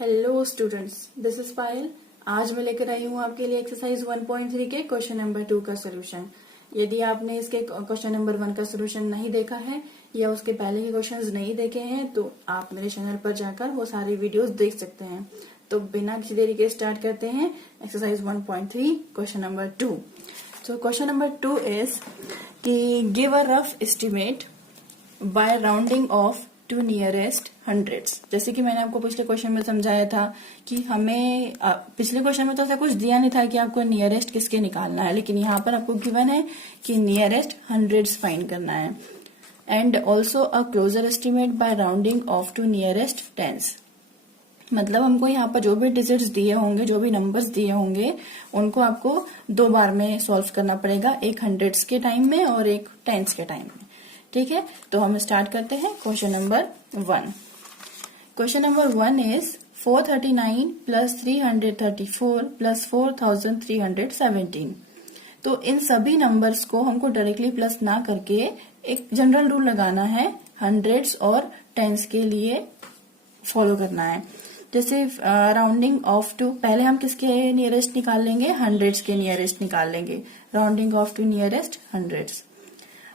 Hello students, this is पायल। आज मैं लेकर आई हूँ आपके लिए एक्सरसाइज 1.3 के क्वेश्चन नंबर 2 का सोल्यूशन। यदि आपने इसके क्वेश्चन नंबर 1 का सोल्यूशन नहीं देखा है या उसके पहले के क्वेश्चंस नहीं देखे हैं तो आप मेरे चैनल पर जाकर वो सारी वीडियोस देख सकते हैं। तो बिना किसी देरी के स्टार्ट करते हैं एक्सरसाइज 1.3 क्वेश्चन नंबर 2। तो क्वेश्चन नंबर 2 इज कि give a rough estimate by rounding off to nearest hundreds. जैसे कि मैंने आपको पिछले क्वेश्चन में समझाया था कि हमें पिछले क्वेश्चन में तो ऐसा कुछ दिया नहीं था कि आपको नियरेस्ट किसके निकालना है, लेकिन यहाँ पर आपको गिवन है कि नियरेस्ट हंड्रेड्स फाइंड करना है। And also a closer estimate by rounding off to nearest tens. मतलब हमको यहाँ पर जो भी डिजिट्स दिए होंगे, जो भी नंबर्स दिए होंगे, उनको आपको 2 बार में सॉल्व करना पड़ेगा, एक हंड्रेड्स के टाइम में और एक टेंस के टाइम में। ठीक है, तो हम स्टार्ट करते हैं question number 1। Question number 1 is 439 plus 334 plus 4317। तो इन सभी नंबर्स को हमको डायरेक्टली प्लस ना करके एक जनरल रूल लगाना है, हंड्रेड्स और टेंस के लिए फॉलो करना है। जैसे राउंडिंग ऑफ टू, पहले हम किसके नियरेस्ट निकाल लेंगे, हंड्रेड्स के नियरेस्ट निकाल लेंगे। Rounding off to nearest hundreds.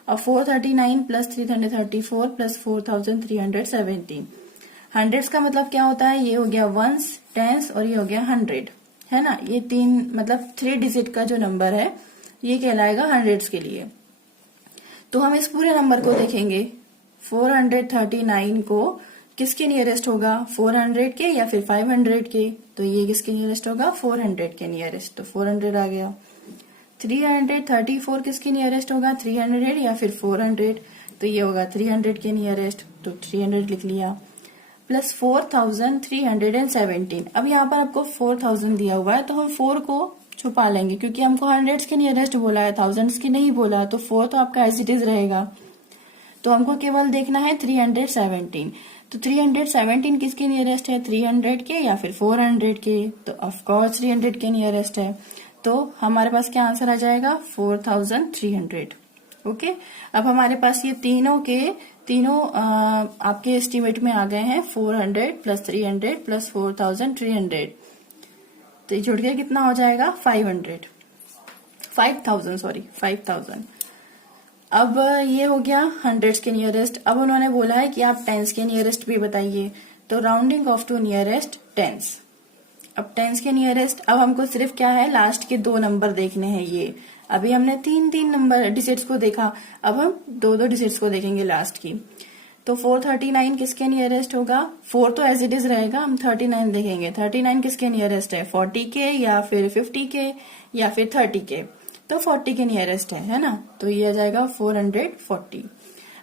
अब 439 प्लस 334 प्लस 4317। हंड्रेड्स का मतलब क्या होता है, ये हो गया वंस, टेंस और ये हो गया हंड्रेड, है ना। ये 3 डिजिट का जो नंबर है ये कहलाएगा हंड्रेड्स के लिए। तो हम इस पूरे नंबर को देखेंगे, 439 को किसके नियरेस्ट होगा, 400 के या फिर 500 के। तो ये किसके नियरेस्ट होगा, 400 के नियरेस्ट, तो 400 आ गया। 334 किसके नियरेस्ट होगा, 300 या फिर 400, तो ये होगा 300 के नियरेस्ट, तो 300 लिख लिया। प्लस 4317। अब यहाँ पर आपको 4000 दिया हुआ है तो हम 4 को छुपा लेंगे क्योंकि हमको हंड्रेड्स के नियरेस्ट बोला है, थाउजेंड्स की नहीं बोला, तो 4 तो आपका एज इट इज रहेगा। तो हमको केवल देखना है 317। तो 317 किसके नियरेस्ट है, 300 के या फिर 400 के, तो ऑफकोर्स 300 के नियरेस्ट है। तो हमारे पास क्या आंसर आ जाएगा, 4300। ओके, अब हमारे पास ये तीनों आपके एस्टिमेट में आ गए हैं, 400 प्लस 300 प्लस 4300। तो ये जुड़ के कितना हो जाएगा, 5000। अब ये हो गया हंड्रेड्स के नियरेस्ट। अब उन्होंने बोला है कि आप टेंस के नियरेस्ट भी बताइए, तो rounding off to nearest tens. अब टेंस के नियरेस्ट, अब हमको सिर्फ क्या है, लास्ट के 2 नंबर देखने हैं। ये अभी हमने 3 नंबर डिजिट्स को देखा, अब हम 2 डिजिट्स को देखेंगे लास्ट की। तो 439 किसके नियरेस्ट होगा, 4 तो एज इट इज रहेगा, हम 39 देखेंगे। 39 किसके नियरेस्ट है, 40 के या फिर 50 के या फिर 30 के, तो 40 के नियरेस्ट है ना। तो ये आ जाएगा 440।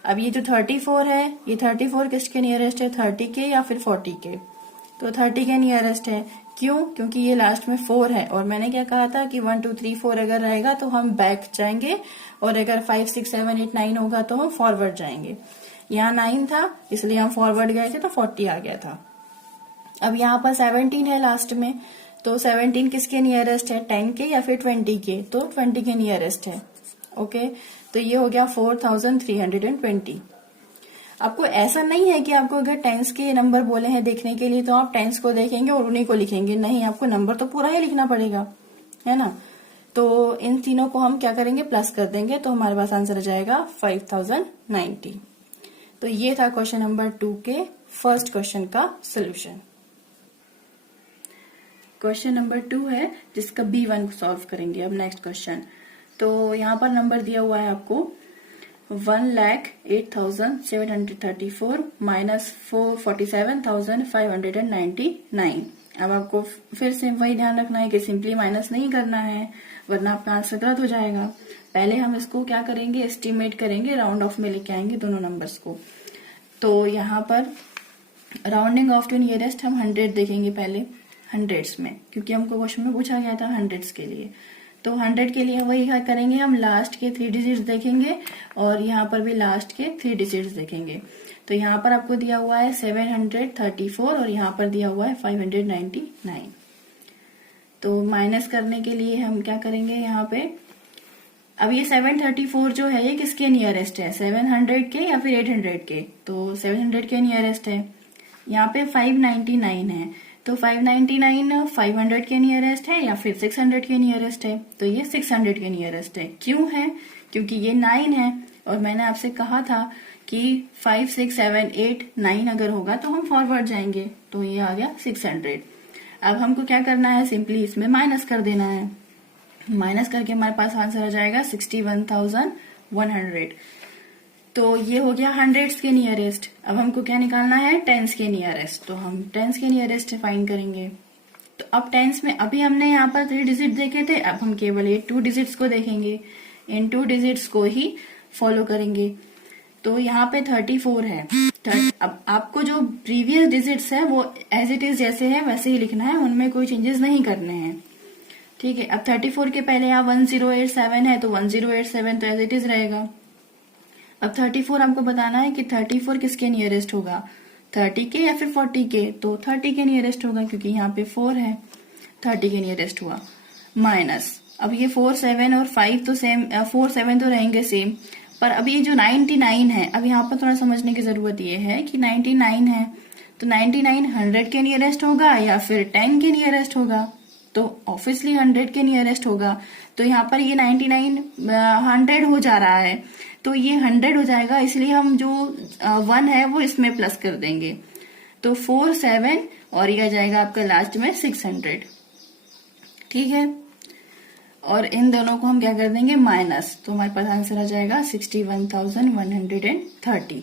अब ये जो 34 है, ये 34 किसके नियरेस्ट है, 30 के या फिर 40 के, तो 30 के नियरेस्ट है। क्यों, क्योंकि ये लास्ट में 4 है और मैंने क्या कहा था कि 1 2 3 4 अगर रहेगा तो हम बैक जाएंगे और अगर 5 6 7 8 9 होगा तो हम फॉरवर्ड जाएंगे। यहाँ 9 था इसलिए हम फॉरवर्ड गए थे तो 40 आ गया था। अब यहाँ पर 17 है लास्ट में, तो 17 किसके नियरेस्ट है, 10 के या फिर 20 के, तो 20 के नियरेस्ट है। ओके, तो ये हो गया 4320। आपको ऐसा नहीं है कि आपको अगर टेंस के नंबर बोले हैं देखने के लिए तो आप टेंस को देखेंगे और उन्हीं को लिखेंगे, नहीं, आपको नंबर तो पूरा ही लिखना पड़ेगा, है ना। तो इन तीनों को हम क्या करेंगे, प्लस कर देंगे, तो हमारे पास आंसर आ जाएगा 5090। तो ये था क्वेश्चन नंबर 2 के फर्स्ट क्वेश्चन का सोल्यूशन। क्वेश्चन नंबर 2 है जिसका B1 सॉल्व करेंगे। अब नेक्स्ट क्वेश्चन, तो यहाँ पर नंबर दिया हुआ है आपको 1,08,734 माइनस 47,599। अब आपको फिर से वही ध्यान रखना है कि सिंपली माइनस नहीं करना है वरना आपका आंसर गलत हो जाएगा। पहले हम इसको क्या करेंगे, एस्टिमेट करेंगे, राउंड ऑफ में लेके आएंगे दोनों नंबर्स को। तो यहाँ पर राउंडिंग ऑफ टू नियरेस्ट हम 100 देखेंगे पहले, हंड्रेड्स में, क्योंकि हमको क्वेश्चन में पूछा गया था हंड्रेड्स के लिए। तो 100 के लिए वही करेंगे, हम लास्ट के 3 डिजिट्स देखेंगे और यहाँ पर भी लास्ट के 3 डिजिट्स देखेंगे। तो यहाँ पर आपको दिया हुआ है 734 और यहाँ पर दिया हुआ है 599। तो माइनस करने के लिए हम क्या करेंगे, यहाँ पे अब ये 734 जो है ये किसके नियरेस्ट है, 700 के या फिर 800 के, तो 700 के नियरेस्ट है। यहाँ पे 599 है तो 599 500 के नियरेस्ट है या फिर 600 के नियरेस्ट है? तो ये 600 के नियरेस्ट है। क्यों है? क्योंकि ये 9 है और मैंने आपसे कहा था कि 5 6 7 8 9 अगर होगा तो हम फॉरवर्ड जाएंगे, तो ये आ गया 600। अब हमको क्या करना है, सिंपली इसमें माइनस कर देना है। माइनस करके हमारे पास आंसर आ जाएगा 61,100। तो ये हो गया हंड्रेड्स के नियरेस्ट। अब हमको क्या निकालना है, टेंस के नियरेस्ट। तो हम टेंस के नियरेस्ट फाइंड करेंगे। तो अब टेंस में अभी हमने यहाँ पर 3 डिजिट देखे थे, अब हम केवल ये 2 डिजिट्स को देखेंगे, इन 2 डिजिट्स को ही फॉलो करेंगे। तो यहाँ पे 34 है। अब आपको जो प्रीवियस डिजिट्स है वो एज इट इज जैसे है वैसे ही लिखना है, उनमें कोई चेंजेस नहीं करने हैं। ठीक है। अब 34 के पहले यहाँ 1087 है, तो 1087 तो एज इट इज रहेगा। अब 34 आपको बताना है कि 34 किसके नियरेस्ट होगा, 30 के या फिर 40 के? तो 30 के नियरेस्ट होगा क्योंकि यहाँ पे 4 है, 30 के नियरेस्ट हुआ। माइनस, अब ये 4 7 और 5 तो सेम, 4 7 तो रहेंगे सेम, पर अब ये जो 99 है, अब यहाँ पर थोड़ा समझने की जरूरत ये है कि 99 है तो 99 100 के नियरेस्ट होगा या फिर 10 के नियरेस्ट होगा? तो ऑब्वियसली 100 के नियरेस्ट होगा। तो यहाँ पर ये 99 100 हो जा रहा है, तो ये 100 हो जाएगा, इसलिए हम जो 1 है वो इसमें प्लस कर देंगे। तो 4 7 और ये आ जाएगा आपका लास्ट में 600। ठीक है। और इन दोनों को हम क्या कर देंगे, माइनस, तो हमारे पास आंसर आ जाएगा 61,130।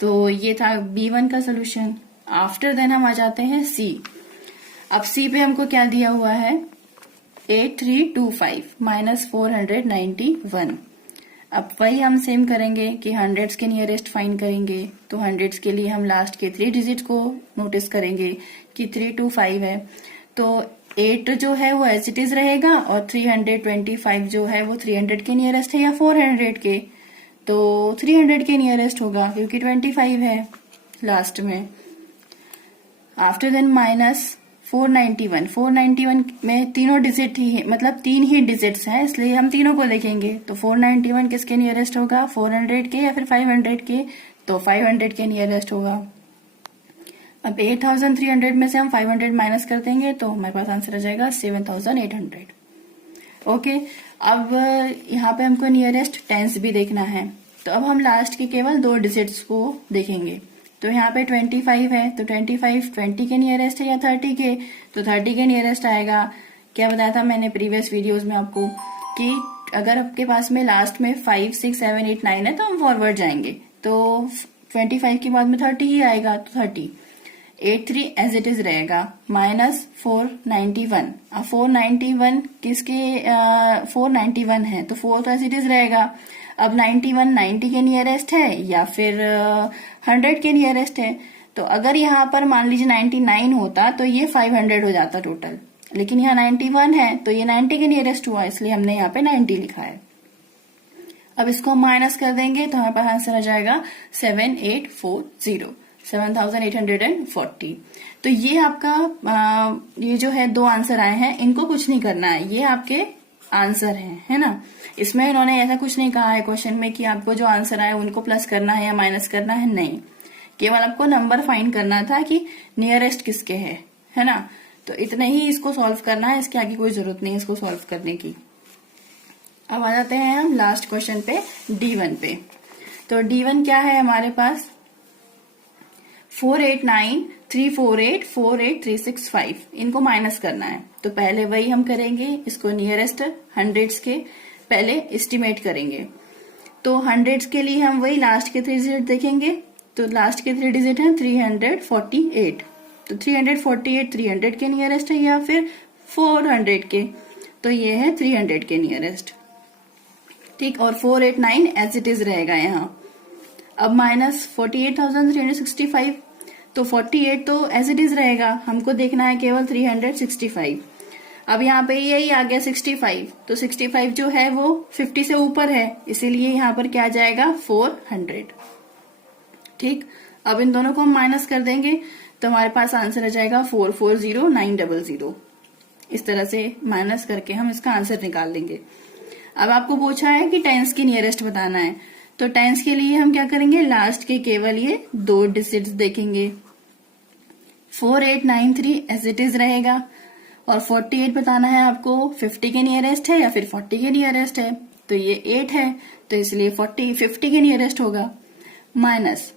तो ये था B1 का सोल्यूशन। आफ्टर देन हम आ जाते हैं C। अब C पे हमको क्या दिया हुआ है, 8325 माइनस 491। अब वही हम सेम करेंगे कि हंड्रेड्स के नियरेस्ट फाइंड करेंगे। तो हंड्रेड्स के लिए हम लास्ट के 3 डिजिट को नोटिस करेंगे कि 325 है, तो 8 जो है वो एज इट इज रहेगा और 325 जो है वो 300 के नियरेस्ट है या 400 के? तो 300 के नियरेस्ट होगा क्योंकि 25 है लास्ट में। आफ्टर देन माइनस 491 में तीनों डिजिट ही है, मतलब 3 ही डिजिट्स हैं, इसलिए हम तीनों को देखेंगे। तो 491 किसके नियरेस्ट होगा, 400 के या फिर 500 के? तो 500 के नियरेस्ट होगा। अब 8300 में से हम 500 माइनस कर देंगे तो हमारे पास आंसर आ जाएगा 7800। ओके। अब यहाँ पे हमको नियरेस्ट टेंस भी देखना है, तो अब हम लास्ट के केवल 2 डिजिट्स को देखेंगे। तो यहाँ पे 25 है, तो 25 20 के नियरेस्ट है या 30 के? तो 30 के नियरेस्ट आएगा। क्या बताया था मैंने प्रीवियस वीडियोस में आपको कि अगर आपके पास में लास्ट में 5 6 7 8 9 है तो हम फॉरवर्ड जाएंगे, तो 25 के बाद में 30 ही आएगा, तो 30। 83 एज इट इज रहेगा, माइनस 491। अब 491 किसके 491 है, तो 4 तो एज इट इज रहेगा। अब 91 90 के नियरेस्ट है या फिर 100 के नियरेस्ट है? तो अगर यहाँ पर मान लीजिए 99 होता तो ये 500 हो जाता टोटल, लेकिन यहाँ 91 है तो ये 90 के नियरेस्ट हुआ, इसलिए हमने यहाँ पे 90 लिखा है। अब इसको हम माइनस कर देंगे तो हमारे पास आंसर आ जाएगा 7840। तो ये आपका ये जो है 2 आंसर आए हैं, इनको कुछ नहीं करना है, ये आपके आंसर है ना। इसमें इन्होंने ऐसा कुछ नहीं कहा है क्वेश्चन में कि आपको जो आंसर आए उनको प्लस करना है या माइनस करना है, नहीं। केवल आपको नंबर फाइंड करना था कि नियरेस्ट किसके है ना। तो इतने ही इसको सॉल्व करना है, इसके आगे कोई जरूरत नहीं है इसको सॉल्व करने की। अब आ जाते हैं हम लास्ट क्वेश्चन पे, D1 पे। तो D1 क्या है हमारे पास, 489,348,48365, इनको माइनस करना है। तो पहले वही हम करेंगे, इसको नियरेस्ट हंड्रेड्स के पहले एस्टिमेट करेंगे। तो हंड्रेड्स के लिए हम वही लास्ट के 3 डिजिट देखेंगे। तो लास्ट के 3 डिजिट हैं 348। तो 348 300 के नियरेस्ट है या फिर 400 के? तो ये है 300 के नियरेस्ट। ठीक। और 489 एज इट इज रहेगा यहाँ। अब माइनस 48,365, तो 48 तो एज इट इज रहेगा, हमको देखना है केवल 365। अब यहाँ पे यही आ गया 65, तो 65 जो है वो 50 से ऊपर है, इसीलिए यहाँ पर क्या आ जाएगा 400। ठीक। अब इन दोनों को हम माइनस कर देंगे तो हमारे पास आंसर आ जाएगा 440,900। इस तरह से माइनस करके हम इसका आंसर निकाल लेंगे। अब आपको पूछा है कि टेंस की नियरेस्ट बताना है, तो टेंस के लिए हम क्या करेंगे, लास्ट के केवल ये 2 डिजिट्स देखेंगे। 4893 एज इट इज रहेगा, और 48 बताना है आपको 50 के नियरेस्ट है या फिर 40 के नियरेस्ट है, तो ये 8 है तो इसलिए 50 के नियरेस्ट होगा, माइनस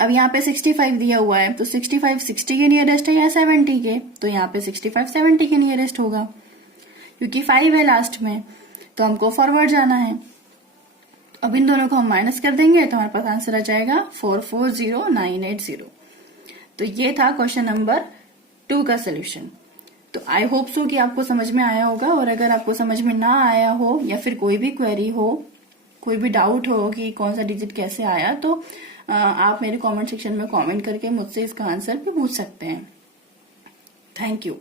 अब यहाँ पे 65 दिया हुआ है तो 65 60 के नियरेस्ट है या 70 के, तो यहाँ पे 65 70 के नियरेस्ट होगा, क्योंकि 5 है लास्ट में तो हमको फॉरवर्ड जाना है। अब इन दोनों को हम माइनस कर देंगे तो हमारे पास आंसर आ जाएगा 440980। तो ये था क्वेश्चन नंबर 2 का सोल्यूशन। तो आई होप सो कि आपको समझ में आया होगा, और अगर आपको समझ में ना आया हो या फिर कोई भी क्वेरी हो, कोई भी डाउट हो कि कौन सा डिजिट कैसे आया, तो आप मेरे कमेंट सेक्शन में कमेंट करके मुझसे इसका आंसर भी पूछ सकते हैं। Thank you.